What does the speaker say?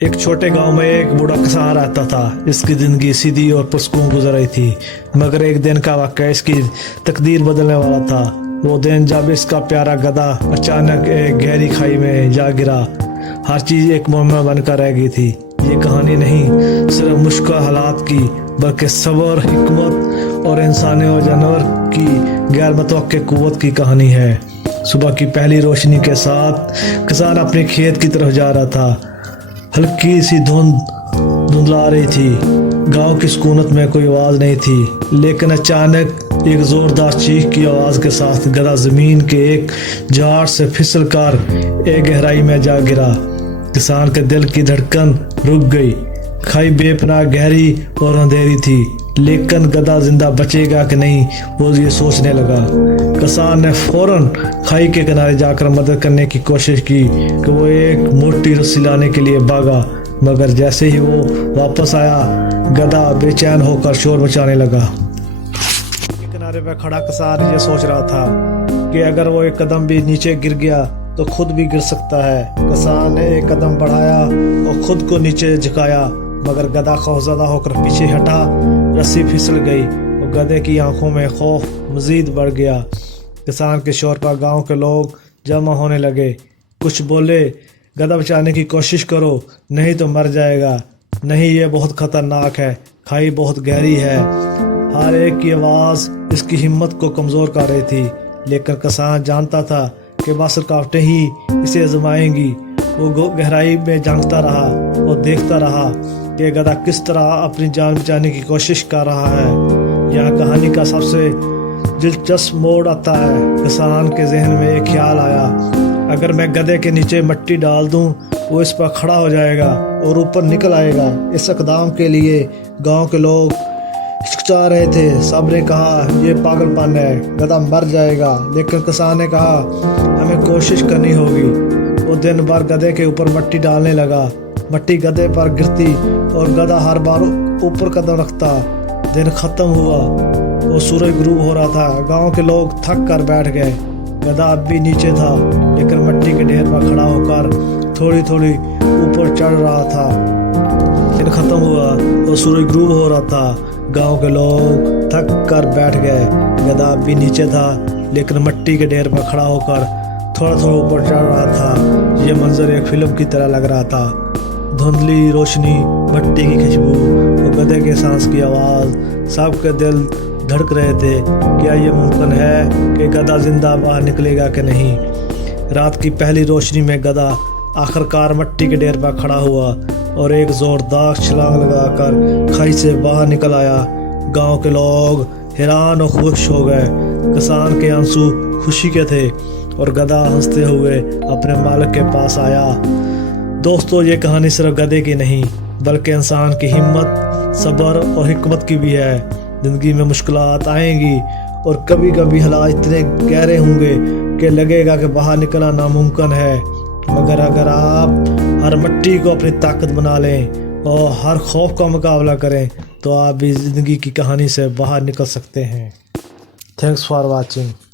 एक छोटे गांव में एक बूढ़ा किसान रहता था। इसकी जिंदगी सीधी और पुरस्कून गुजर रही थी, मगर एक दिन का वाक़या इसकी तकदीर बदलने वाला था। वो दिन जब इसका प्यारा गधा अचानक एक गहरी खाई में जा गिरा। हर चीज़ एक मुअम्मा बनकर रह गई थी। ये कहानी नहीं सिर्फ मुश्किल हालात की, बल्कि सब्र, हिकमत और इंसानी और जानवर की गैर मुतवक्के कुव्वत की कहानी है। सुबह की पहली रोशनी के साथ किसान अपने खेत की तरफ जा रहा था। हल्की सी धुंधला रही थी। गांव की सुकूनत में कोई आवाज़ नहीं थी, लेकिन अचानक एक जोरदार चीख की आवाज़ के साथ गधा ज़मीन के एक झाड़ से फिसल कर एक गहराई में जा गिरा। किसान के दिल की धड़कन रुक गई। खाई बेपनाह गहरी और अंधेरी थी, लेकिन गधा जिंदा बचेगा कि नहीं वो ये सोचने लगा। किसान ने फौरन खाई के किनारे जाकर मदद करने की कोशिश की कि वो एक मोटी रस्सी लाने के लिए भागा, मगर जैसे ही वो वापस आया गधा बेचैन होकर शोर मचाने लगा। किनारे पर खड़ा किसान ये सोच रहा था कि अगर वो एक कदम भी नीचे गिर गया तो खुद भी गिर सकता है। किसान ने एक कदम बढ़ाया और खुद को नीचे झुकाया, मगर गधा खौफजदा होकर पीछे हटा। रस्सी फिसल गई और गधे की आंखों में खौफ मजीद बढ़ गया। किसान के शोर पर गांव के लोग जमा होने लगे। कुछ बोले, गधा बचाने की कोशिश करो, नहीं तो मर जाएगा। नहीं, ये बहुत खतरनाक है, खाई बहुत गहरी है। हर एक की आवाज़ इसकी हिम्मत को कमज़ोर कर रही थी, लेकिन किसान जानता था कि बस रुकावटें ही इसे आजमाएंगी। वो गहराई में झांकता रहा और देखता रहा कि गधा किस तरह अपनी जान बचाने की कोशिश कर रहा है। यहाँ कहानी का सबसे दिलचस्प मोड़ आता है। किसान के जहन में एक ख्याल आया, अगर मैं गधे के नीचे मिट्टी डाल दूं, वो इस पर खड़ा हो जाएगा और ऊपर निकल आएगा। इस इक़दाम के लिए गांव के लोग हिचकिचा रहे थे। सब ने कहा ये पागलपन है, गधा मर जाएगा, लेकिन किसान ने कहा हमें कोशिश करनी होगी। वो दिन भर गधे के ऊपर मिट्टी डालने लगा। मिट्टी गधे पर गिरती और गधा हर बार ऊपर कदम रखता। दिन खत्म हुआ और सूरज गुरूब हो रहा था। गांव के लोग थक कर बैठ गए। गधा अब भी नीचे था, लेकिन मिट्टी के ढेर पर खड़ा होकर थोड़ी थोड़ी ऊपर चढ़ रहा था। दिन खत्म हुआ और सूरज गुरूब हो रहा था। गांव के लोग थक कर बैठ गए। गधा अब भी नीचे था, लेकिन मिट्टी के ढेर पर खड़ा होकर थोड़ा थोड़ा ऊपर चढ़ रहा था। ये मंजर एक फिल्म की तरह लग रहा था। धुंधली रोशनी, मिट्टी की खुशबू और गधे के सांस की आवाज़, सबके दिल धड़क रहे थे। क्या ये मुमकिन है कि गधा जिंदा बाहर निकलेगा कि नहीं? रात की पहली रोशनी में गधा आखिरकार मिट्टी के ढेर पर खड़ा हुआ और एक ज़ोरदार छलांग लगाकर खाई से बाहर निकल आया। गांव के लोग हैरान और खुश हो गए। किसान के आंसू खुशी के थे और गधा हंसते हुए अपने मालिक के पास आया। दोस्तों, ये कहानी सिर्फ गधे की नहीं, बल्कि इंसान की हिम्मत, सब्र और हिकमत की भी है। ज़िंदगी में मुश्किलात आएंगी और कभी कभी हालात इतने गहरे होंगे कि लगेगा कि बाहर निकलना नामुमकिन है, मगर अगर आप हर मिट्टी को अपनी ताकत बना लें और हर खौफ का मुकाबला करें, तो आप भी ज़िंदगी की कहानी से बाहर निकल सकते हैं। Thanks for watching.